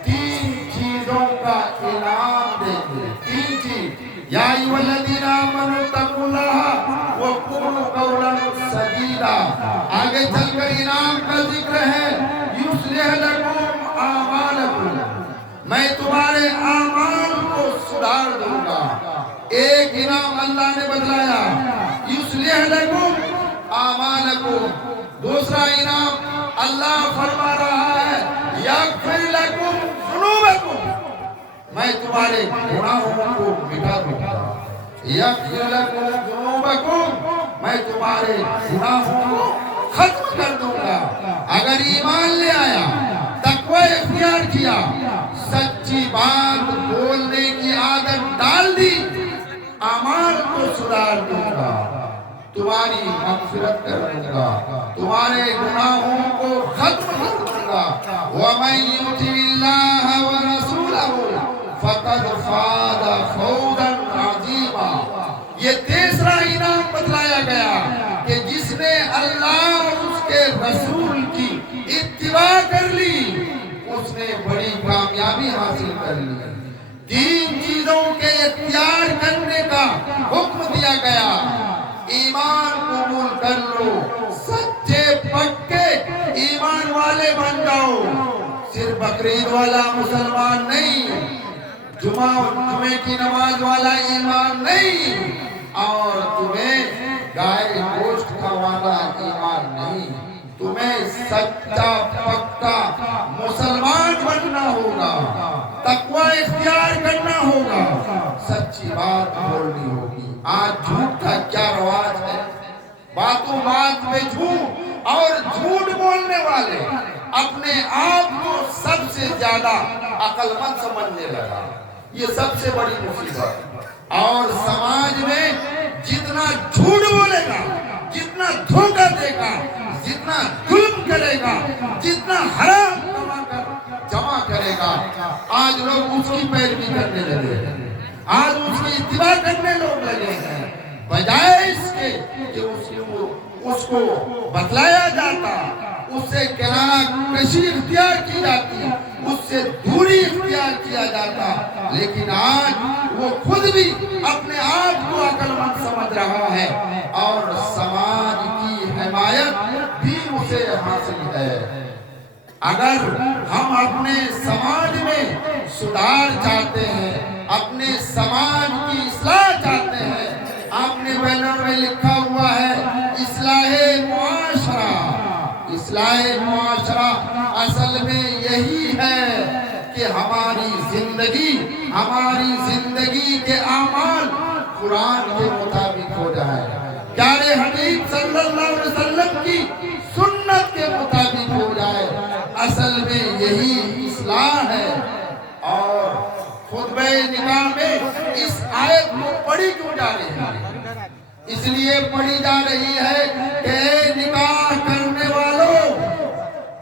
تین چیزوں کا انعام دیں گے. تین چیز. یا ایھا الذین آمنوا اتقوا اللہ وقولوا قولا سدیدا. آگے چل کر انعام کا ذکر ہے. یصلح لکم اعمالکم، میں تمہارے اعمال کو سدھار دوں گا. ایک انعام اللہ نے بتلایا، یصلح لکم اعمالکم. دوسرا انعام اللہ فرما رہا ہے، یغفر لکم ذنوبکم، میں تمہارے گناہوں کو مٹا دوں گا. یغفر لکم ذنوبکم، میں تمہارے گناہوں کو ختم کر دوں گا. اگر ایمان لے آیا، تقوی اختیار کیا، سچی بات بولنے کی عادت ڈال دی، اعمال کو سدھار دوں گا، تمہاری مغفرت کر دوں گا، تمہارے گناہوں کو ختم کر دوں گا. وَمَن يُطِعِ اللَّهَ وَرَسُولَهُ فَقَدْ فَازَ فَوْزًا عَظِيمًا. یہ تیسرا انعام بتلایا گیا کہ جس نے اللہ اور اس کے رسول کی اتباع کر لی، اس نے بڑی کامیابی حاصل کر لی. تین چیزوں کے اختیار کرنے کا حکم دیا گیا. ایمان قبول کر لو، سچے پکے ایمان والے بن جاؤ. صرف بقرعید والا مسلمان نہیں، جمعے کی نماز والا ایمان نہیں، اور تمہیں گائے گوشت کا والا ایمان نہیں. تمہیں سچا پکا مسلمان بننا ہوگا، تقوی اختیار کرنا ہوگا، سچی بات بولنی ہوگی. آج جھوٹ کا کیا رواج ہے، باتوں بات میں جھوٹ، اور جھوٹ بولنے والے اپنے آپ کو سب سے زیادہ عقل مند سمجھنے لگا. یہ سب سے بڑی مصیبت. اور سماج میں جتنا جھوٹ بولے گا، جتنا دھوکہ دے گا، جتنا ظلم کرے گا، جتنا حرام کما کر جمع کرے گا، آج لوگ اس کی پیروی کرنے لگے ہیں، آج اس کی اتباع کرنے لوگ لگے ہیں. بجائے اس کے کہ اس کو بتلایا جاتا، اس سے کنارہ کشی اختیار کی جاتی، اس سے دوری اختیار کیا جاتا. لیکن آج وہ خود بھی اپنے آپ کو عقل مند سمجھ رہا ہے، اور سماج کی حمایت بھی اسے حاصل ہے. اگر ہم اپنے سماج میں سدھار چاہتے ہیں، اپنے سماج کی اصلاح چاہتے ہیں، آپ نے بینر میں لکھا ہوا ہے اصلاح معاشرہ. اصلاح معاشرہ اصل میں یہی ہے کہ ہماری زندگی کے اعمال قرآن کے مطابق ہو جائے، پیارے حبیب صلی اللہ علیہ وسلم کی سنت کے مطابق ہو جائے. اصل میں یہی اصلاح ہے. اور خطبہ نکاح میں اس آیت کو پڑھی کیوں جا رہی ہے؟ اس لیے پڑھی جا رہی ہے کہ اے نکاح کرنے والوں،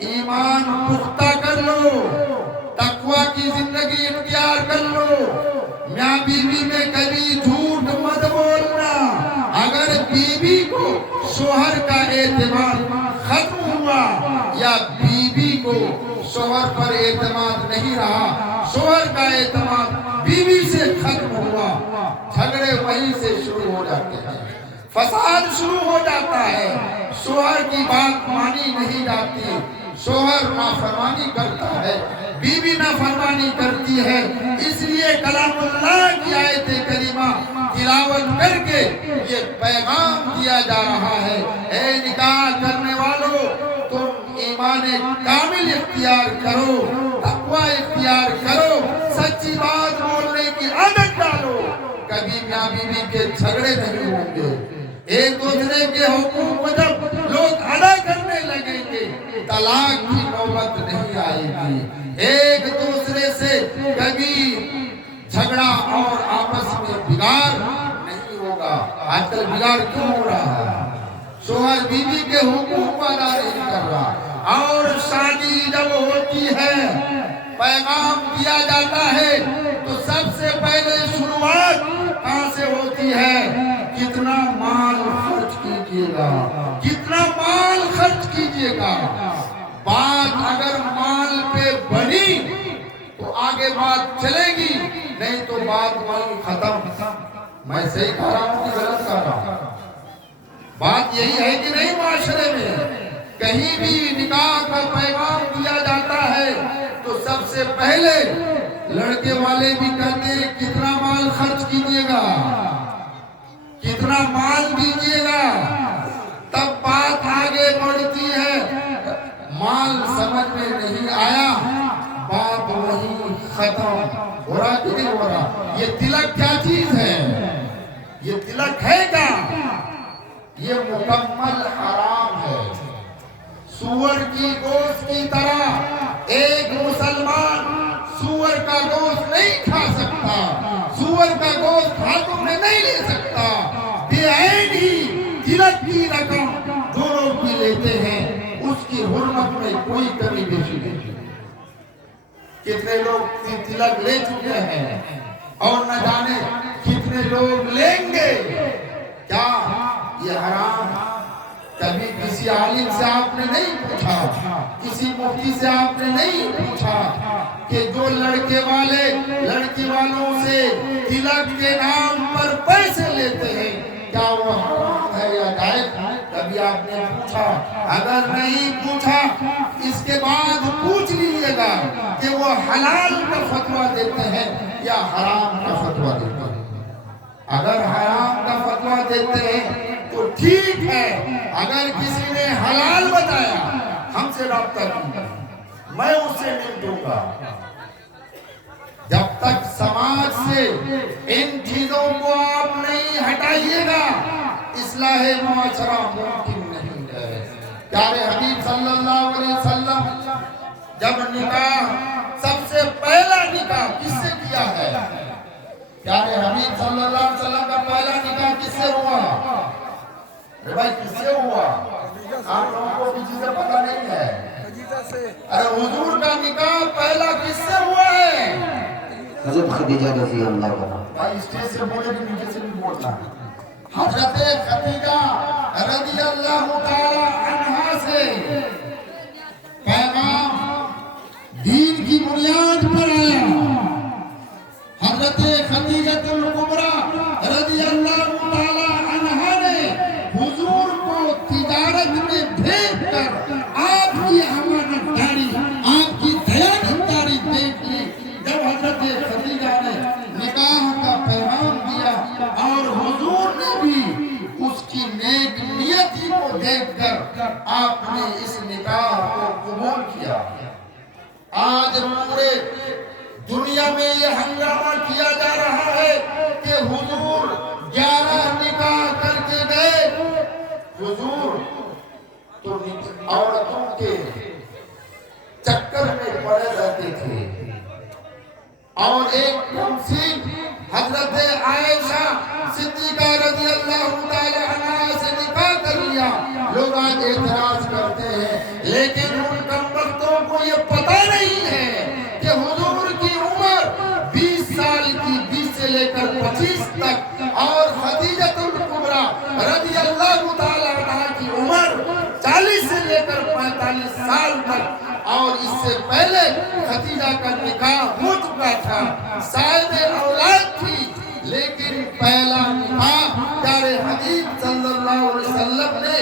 ایمان پختہ کر لو، تقوی کی زندگی اختیار کر لو. میاں بیوی میں کبھی جھوٹ مت بولنا. اگر بیوی کو شوہر کا اعتماد ختم ہوا، یا بیوی کو شوہر پر اعتماد نہیں رہا، شوہر کا اعتماد بیوی سے ختم ہوا، جھگڑے وہیں سے شروع ہو جاتے ہیں، فساد شروع ہو جاتا ہے. شوہر کی بات مانی نہیں جاتی، شوہر نافرمانی کرتا ہے، بیوی نافرمانی کرتی ہے. اس لیے کلام اللہ کی آیت کریمہ تلاوت کر کے یہ پیغام دیا جا رہا ہے، اے نکاح کرنے والوں، تم ایمان کامل اختیار کرو، تقوی اختیار کرو، سچی بات بولنے کی عادت ڈالو. کبھی میاں بیوی کے جھگڑے نہیں ہوں گے. ایک دوسرے کے حقوق کو جب لوگ ادا کرنے لگیں گے، طلاق کی نوبت نہیں آئے گی. ایک دوسرے سے کبھی جھگڑا اور آپس میں بگاڑ نہیں ہوگا. آج کل بگاڑ کیوں ہو رہا ہے؟ شوہر بیوی کے حقوق ادا نہیں کر رہا، اور شادی جب ہوتی ہے پیغام دیا جاتا ہے تو سب سے پہلے شروعات کہاں سے ہوتی ہے؟ کتنا مال خرچ کیجیے گا، کتنا مال خرچ کیجیے گا۔ بات اگر مال پہ بنی تو آگے بات چلے گی، نہیں تو بات وہیں ختم۔ میں صحیح کہہ رہا ہوں کہ غلط کہہ رہا ہوں؟ بات یہی ہے کہ نہیں؟ معاشرے میں کہیں بھی نکاح کا پیغام دیا جاتا ہے تو سب سے پہلے لڑکے والے بھی کہتے ہیں کتنا مال خرچ کیجیے گا، کتنا مال دیجیے گا، تب بات آگے بڑھتی ہے۔ مال سمجھ میں نہیں آیا، بات وہیں ختم۔ ہو رہا کہ نہیں ہو رہا؟ یہ تلک کیا چیز ہے؟ یہ تلک ہے کیا؟ یہ مکمل حرام ہے۔ سور کی گوشت کی طرح ایک مسلمان سور کا گوشت نہیں کھا سکتا، سور کا گوشت ہاتھوں میں نہیں لے سکتا۔ بے عین ہی تلک کی رقم دونوں کی لیتے ہیں، اس کی حرمت میں کوئی کمی بیشی نہیں۔ کتنے لوگ تلک لے چکے ہیں اور نہ جانے کتنے لوگ لیں گے۔ کیا یہ حرام؟ کبھی کسی عالم سے آپ نے نہیں پوچھا، کسی مفتی سے آپ نے نہیں پوچھا کہ جو لڑکے والے لڑکی والوں سے تلک کے نام پر پیسے لیتے ہیں کیا وہ حرام ہے یا جائز؟ کبھی آپ نے پوچھا؟ اگر نہیں پوچھا اس کے بعد پوچھ لیجیے گا کہ وہ حلال کا فتویٰ دیتے ہیں یا حرام کا فتویٰ دیتے ہیں۔ اگر حرام کا فتویٰ دیتے ہیں تو ٹھیک ہے، اگر کسی نے حلال بتایا ہم سے رابطہ کیا، میں اسے نہیں دوں گا۔ جب تک سماج سے ان چیزوں کو آپ نہیں ہٹائیے گا اصلاح معاشرہ ممکن نہیں ہے۔ پیارے حبیب صلی اللہ علیہ وسلم جب نکاح، سب سے پہلا نکاح کس سے کیا ہے؟ پیارے حبیب صلی اللہ علیہ وسلم کا پہلا نکاح کس سے ہوا؟ بھائی کس سے ہوا؟ آپ لوگوں کو کسی سے پتہ نہیں ہے؟ ارے حضور کا نکاح پہلا کس سے ہوا ہے؟ حضرت خدیجہ رضی اللہ عنہا۔ بھائی اسٹیج سے بولے کہ نیچے سے بھی بولنا۔ حضرت خدیجہ رضی اللہ تعالی عنہا سے پیغام دین کی بنیاد پر آیا۔ حضرت خدیجہ الکبریٰ رضی اللہ تعالی عنہا نے حضور کو تجارت میں بھیج کر آپ کی امانت داری، آپ کی دیانتداری دیکھ لی۔ جب حضرت خدیجہ نے نکاح کا پیغام دیا اور حضور نے بھی اس کی نیک نیتی کو دیکھ کر آپ نے اس نکاح کو قبول کیا۔ آج پورے دنیا میں یہ ہنگامہ کیا جا رہا ہے کہ حضور 11 نکاح کر کے گئے۔ حضور تو عورتوں کے چکر میں پڑے رہتے تھے، اور ایک تمثیل حضرت عائشہ صدیقہ رضی اللہ تعالی عنہا سے نکاح کر لیا۔ لوگ آج اعتراض کرتے ہیں، لیکن ان کمبختوں کو یہ پتہ نہیں ہے کہ حضور کی عمر 20 سال کی، 20 سے لے کر 25 تک، اور خدیجہ الکبریٰ رضی اللہ تعالی عنہا کی عمر 40 سے لے کر 45 سال تک، اور اس سے پہلے خدیجہ کا نکاح ہو چکا تھا، صاحب اولاد تھی، لیکن پہلا نکاح پیارے حبیب صلی اللہ علیہ وسلم نے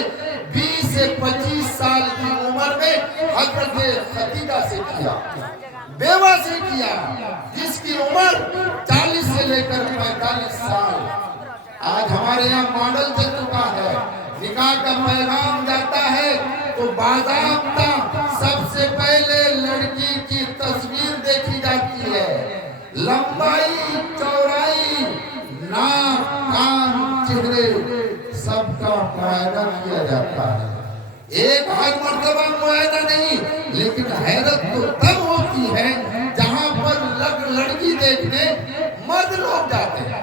20 سے 25 سال کی عمر میں حضرت خدیجہ سے کیا، بیوہ سے کیا، جس کی عمر 40 سے لے کر 45 سال۔ آج ہمارے یہاں ماڈل چل چکا ہے، نکاح کا پیغام جاتا ہے تو باضابطہ سب سے پہلے لڑکی کی تصویر دیکھی جاتی ہے، لمبائی، چوڑائی، ناک، کان، چہرے، سب کا معائنہ کیا جاتا ہے۔ ایک ہر مرتبہ معائنہ نہیں، لیکن حیرت تو تب ہوتی ہے جہاں پر لڑکی دیکھنے مرد لوگ جاتے ہیں۔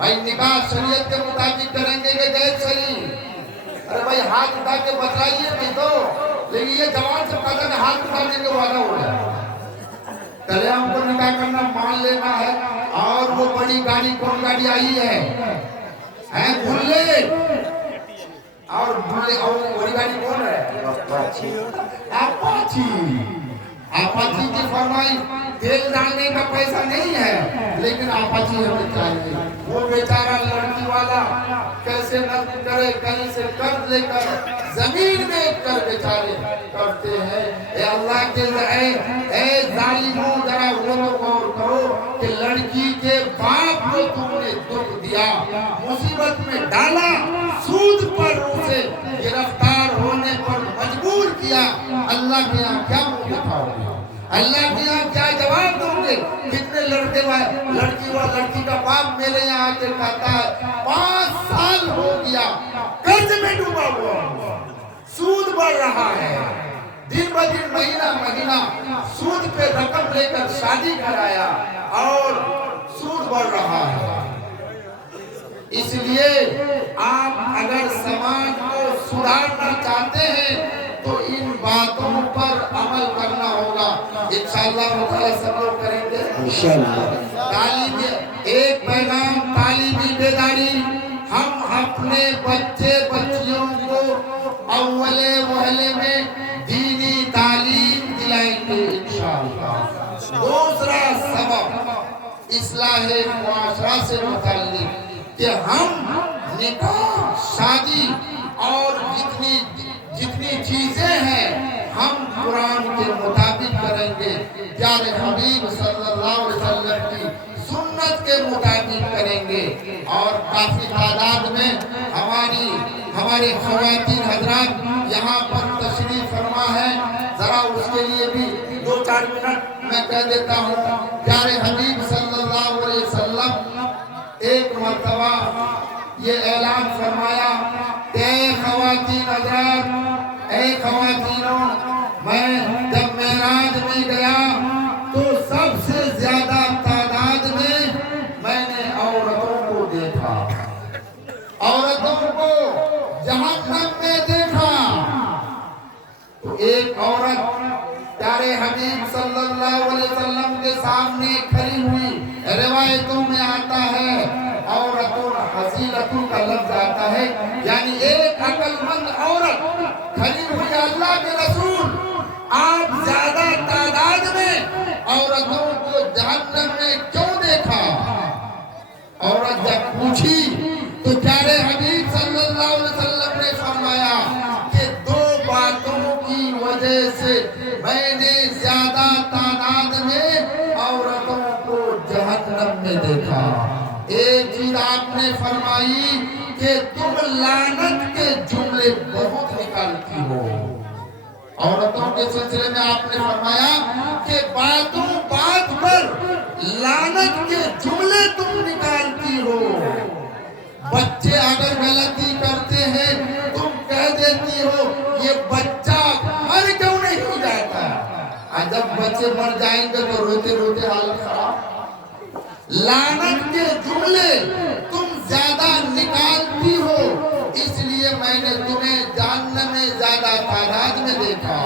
بھائی نکاح شریعت کے مطابق کریں گے کہ غیر شرعی؟ ارے بھائی ہاتھ اٹھا کے بتلائیے بھی تو، لیکن یہ جوان سے کہتا کہ ہاتھ اٹھانے کے وعدہ ہو جائے۔ چلے ہم کو نکاح کرنا مان لینا ہے، اور وہ بڑی گاڑی کون گاڑی آئی ہے بھلے، اور بھلے اور بڑی گاڑی کون ہے؟ آپاچی کی فرمائی تیل ڈالنے کا پیسہ نہیں ہے، لیکن آپاچی ہمیں چاہیے۔ وہ بیچارہ لڑکی والا کیسے نظر کرے، کہیں سے قرض لے کر زمین میں کر بیچارے کرتے ہیں۔ اے اللہ کے اے ظالموں، ذرا وہ تو غور کرو کہ لڑکی کے باپ کو تم نے دکھ دیا، مصیبت میں ڈالا، سود پر اسے گرفتار ہونے پر مجبور کیا، اللہ کے یہاں کیا منہ دکھاؤ گے؟ اللہ کے یہاں کیا جواب دوں گے؟ کتنے لڑکی کا باپ میرے یہاں آ کے کہتا ہے 5 سال ہو گیا قرض میں ڈوبا ہوا، سود بڑھ رہا ہے، دن بدن مہینہ سود پہ رقم لے کر شادی کرایا اور سود بڑھ رہا ہے۔ اس لیے آپ اگر سماج کو سدھارنا چاہتے ہیں تو ان باتوں پر عمل کرنا ہوگا۔ انشاءاللہ تعالی سب لوگ کریں گے انشاءاللہ۔ تعلیم ایک پیغام، تعلیمی بیداری، ہم اپنے بچے بچیوں کو اولے وہلے میں دینی تعلیم دلائیں گے انشاءاللہ۔ دوسرا سبب اصلاح معاشرہ سے متعلق کہ ہم نکاح شادی اور جتنی چیزیں ہیں ہم قرآن کے مطابق کریں گے، پیارے حبیب صلی اللہ علیہ وسلم کی سنت کے مطابق کریں گے۔ اور کافی تعداد میں ہمارے خواتین حضرات یہاں پر تشریف فرما ہے، ذرا اس کے لیے بھی 2-4 منٹ میں کہہ دیتا ہوں۔ پیارے حبیب صلی اللہ علیہ وسلم ایک مرتبہ یہ اعلان فرمایا کہ اے خواتین حضرات، اے خواتینوں، میں جب معراج میں گیا تو سب سے زیادہ تعداد میں نے عورتوں کو دیکھا، عورتوں کو جہنم میں دیکھا۔ تو ایک عورت پیارے حبیب صلی اللہ علیہ وسلم کے سامنے کھڑی ہوئی، روایتوں میں آتا ہے عورتوں حسیلتوں کا لفظ آتا ہے، یعنی ایک عقل مند عورت کھڑی ہوئی، اللہ کے رسول آپ زیادہ تعداد میں عورتوں کو جہنم میں کیوں دیکھا؟ عورت جب پوچھی تو پیارے حبیب صلی اللہ علیہ وسلم نے فرمایا کہ 2 باتوں کی وجہ سے میں نے زیادہ تعداد میں عورتوں کو جہنم میں دیکھا۔ ایک چیز آپ نے فرمائی کہ تم لعنت کے جملے بہت نکالتی ہو۔ عورتوں کے سلسلے میں آپ نے فرمایا کہ باتوں بات پر لعنت کے جملے تم نکالتی ہو۔ بچے اگر غلطی کرتے ہیں تم کہہ دیتی ہو یہ بچہ مر کیوں نہیں جاتا؟ جب بچے مر جائیں گے تو روتے روتے حالت خراب۔ لعنت کے جملے تم زیادہ نکالتی ہو، اس لیے میں نے تمہیں جہنم میں زیادہ تعداد میں دیکھا۔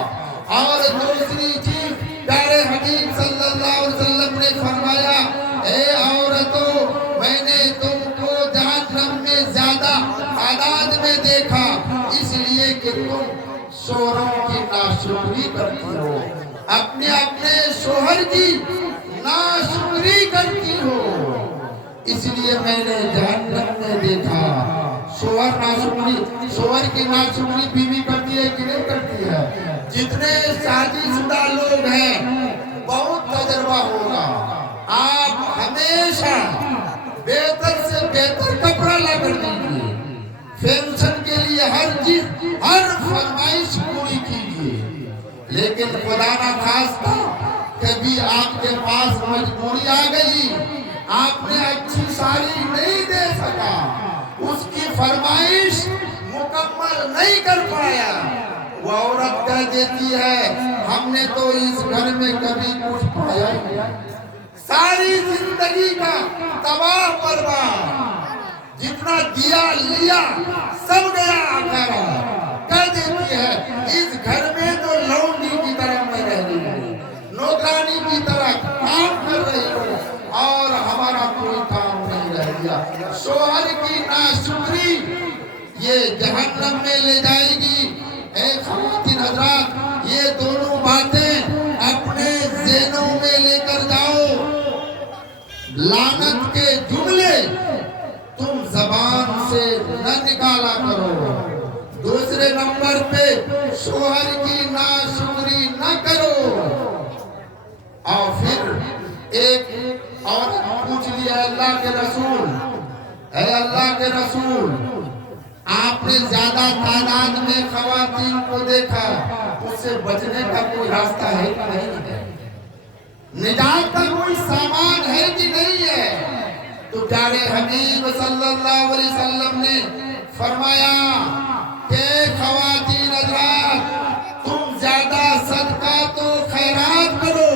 اور دوسری چیز پیارے حبیب صلی اللہ علیہ وسلم نے فرمایا اے عورتوں، میں نے تم کو جہنم میں زیادہ تعداد میں دیکھا اس لیے کہ تم شوہروں کی ناشکری کرتی ہو، اپنے شوہر کی ناشکری کرتی ہو، اس لیے میں نے جہنم میں دیکھا۔ شوہر کی ناشکری بیوی کرتی ہے کہ نہیں کرتی ہے؟ جتنے شادی شدہ لوگ ہیں بہت تجربہ ہوگا، آپ ہمیشہ بہتر سے بہتر کپڑا لا کر دیجیے، فیشن کے لیے ہر فرمائش پوری کیجیے، لیکن خدا نہ خواستہ کبھی آپ کے پاس مجبوری آ گئی، آپ نے اچھی ساڑی نہیں دے سکا، اس کی فرمائش مکمل نہیں کر پایا، وہ عورت کہہ دیتی ہے ہم نے تو اس گھر میں کبھی کچھ پایا ہی نہیں، ساری زندگی کا تباہ برباد جتنا دیا لیا سب گیا آخرا کہہ دیتی ہے اس گھر میں تو لونڈی کی طرح میں رہ رہی ہوں، نوکرانی کی طرح کام کر رہی ہوں اور ہمارا کوئی کام نہیں رہ گیا۔ شوہر کی ناشکری یہ جہنم میں لے جائے گی۔ اے خواتین حضرات، یہ دونوں باتیں اپنے ذہنوں میں لے کر جاؤ۔ لعنت کے جملے تم زبان سے نہ نکالا کرو۔ دوسرے نمبر پہ شوہر کی ناشکری نہ کرو۔ اور پھر ایک اور پوچھ لیا اللہ کے رسول، اے اللہ کے رسول، آپ نے زیادہ تعداد میں خواتین کو دیکھا، اس سے بچنے کا کوئی راستہ ہے کہ نہیں ہے؟ نجات کا کوئی سامان ہے کہ نہیں ہے؟ تو پیارے حبیب صلی اللہ علیہ وسلم نے فرمایا کہ خواتین حضرات، تم زیادہ صدقہ تو خیرات کرو،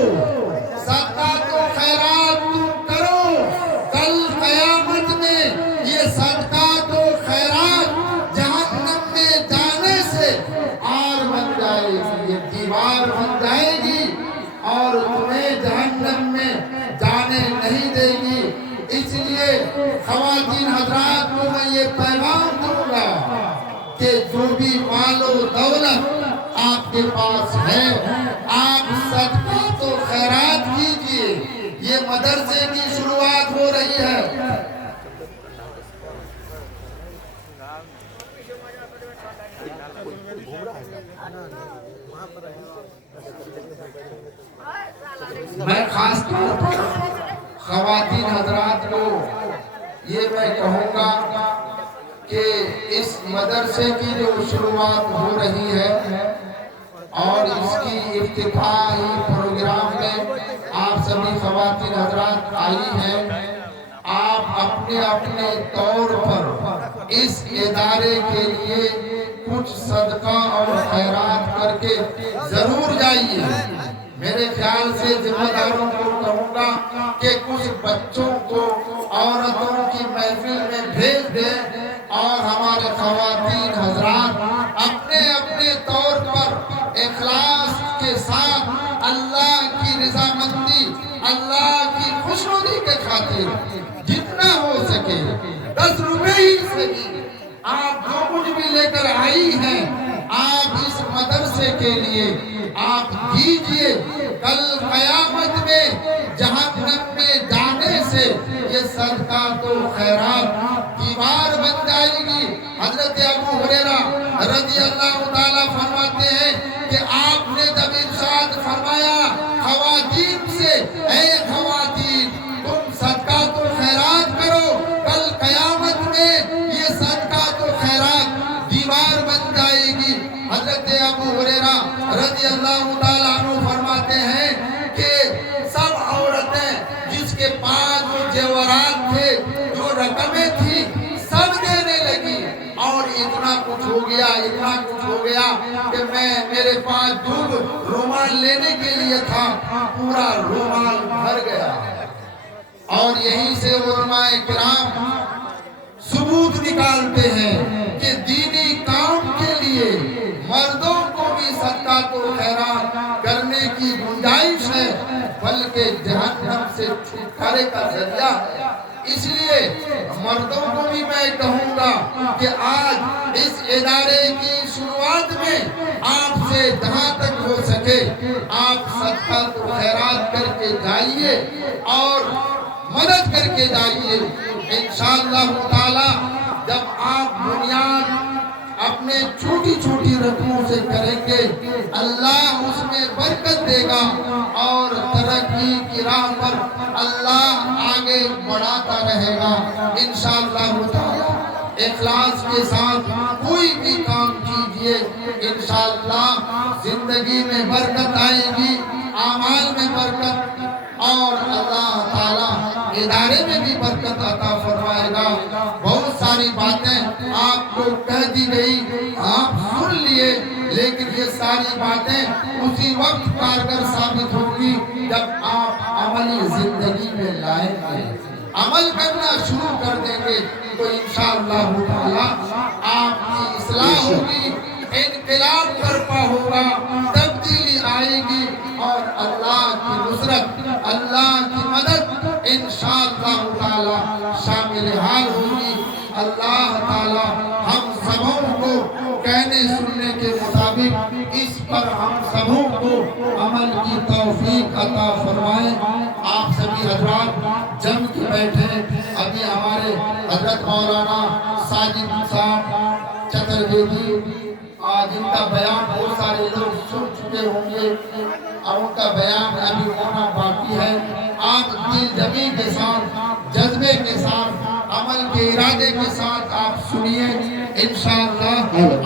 صدقہ تو خیرات تم کرو۔ کل قیامت میں یہ صدقہ تو خیرات جہنم میں جانے سے آر بن جائے گی، یہ دیوار بن جائے گی اور تمہیں جہنم میں جانے نہیں دے گی۔ اس لیے خواتین حضرات کو میں یہ پیغام دوں گا کہ جو بھی مال و دولت آپ کے پاس ہے، آپ صدقہ تو خیرات کیجئے۔ یہ مدرسے کی شروعات ہو رہی ہے۔ میں خاص طور پر خواتین حضرات کو یہ میں کہوں گا کہ اس مدرسے کی جو شروعات ہو رہی ہے اور اس کی افتتاحی پروگرام میں آپ سبھی خواتین حضرات آئی ہیں، آپ اپنے اپنے طور پر اس ادارے کے لیے کچھ صدقہ اور خیرات کر کے ضرور جائیے۔ میرے خیال سے ذمہ داروں کو کہوں گا کہ کچھ بچوں کو عورتوں کی محفل میں بھیج دیں اور ہمارے خواتین حضرات اپنے اپنے طور پر اخلاص کے ساتھ اللہ کی رضامندی، اللہ کی خوشنودی کے خاطر جتنا ہو سکے 10 روپے ہی صحیح، آپ جو کچھ بھی لے کر آئی ہیں آپ اس مدرسے کے لیے آپ دیجئے۔ کل قیامت میں جہنم میں جانے سے یہ صدقہ تو خیرات دیوار بن جائے گی۔ حضرت ابو ہریرہ رضی اللہ تعالیٰ فرماتے ہیں کہ آپ نے جب ارشاد فرمایا خواتین سے، اے خواتین تم صدقہ تو خیرات کرو، کل قیامت میں یہ صدقہ تو خیرات دیوار بن جائے گی۔ حضرت ابو ہریرہ رضی اللہ تعالیٰ عنہ فرماتے ہیں کہ سب عورتیں جس کے پاس جو زیورات تھے، جو رقمیں تھی، سب دینے لگی اور اتنا کچھ ہو گیا کہ میرے پاس دودھ رومال لینے کے لیے تھا، پورا رومال بھر گیا۔ اور یہیں سے علماء کرام ثبوت نکالتے ہیں کہ دینی کام کے لیے مردوں کو بھی صدقہ تو خیرات کرنے کی گنجائش ہے، بلکہ جہنم سے چھٹکارے کا ذریعہ ہے۔ اس لیے مردوں کو بھی میں کہوں گا کہ آج اس ادارے کی شروعات میں آپ سے جہاں تک ہو سکے آپ صدقہ تو خیرات کر کے جائیے اور مدد کر کے جائیے۔ انشاءاللہ تعالی جب آپ بنیاد اپنے چھوٹی چھوٹی رقموں سے کریں گے، اللہ اس میں برکت دے گا اور ترقی کی راہ پر اللہ آگے بڑھاتا رہے گا انشاءاللہ تعالی۔ اخلاص کے ساتھ کوئی بھی کام کیجئے، انشاءاللہ زندگی میں برکت آئے گی، اعمال میں برکت، اور اللہ تعالی ادارے میں بھی برکت عطا فرمائے گا۔ بہت ساری باتیں آپ کو کہہ دی گئی، آپ سن لیے، لیکن یہ ساری باتیں اسی وقت کارگر ثابت ہوگی جب آپ عملی زندگی میں لائیں گے۔ عمل کرنا شروع کر دیں گے تو انشاءاللہ تعالی آپ کی اصلاح ہوگی، انقلاب برپا ہوگا، تبدیلی آئے گی اور اللہ کی نصرت، اللہ کی مدد انشاءاللہ تعالی شامل حال ہوگی۔ اللہ تعالی ہم سبوں کو کہنے سننے کے مطابق اس پر ہم سبوں کو عمل کی توفیق عطا فرمائیں۔ آپ سبھی حضرات جم کے بیٹھے، ابھی ہمارے حضرت مولانا ساجد صاحب چترویدی جن کا بیان بہت سارے لوگ سن چکے ہوں گے اور ان کا بیان ابھی ہونا باقی ہے۔ آپ دل جمی کے ساتھ، جذبے کے ساتھ، عمل کے ارادے کے ساتھ آپ سنیے، انشاءاللہ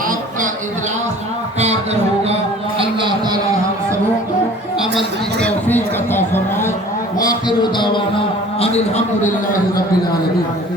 آپ کا اجلاس کارگر ہوگا۔ اللہ تعالی ہم سبوں کو عمل کی توفیق عطا فرمائے۔ وآخر دعوانا ان الحمدللہ رب العالمین۔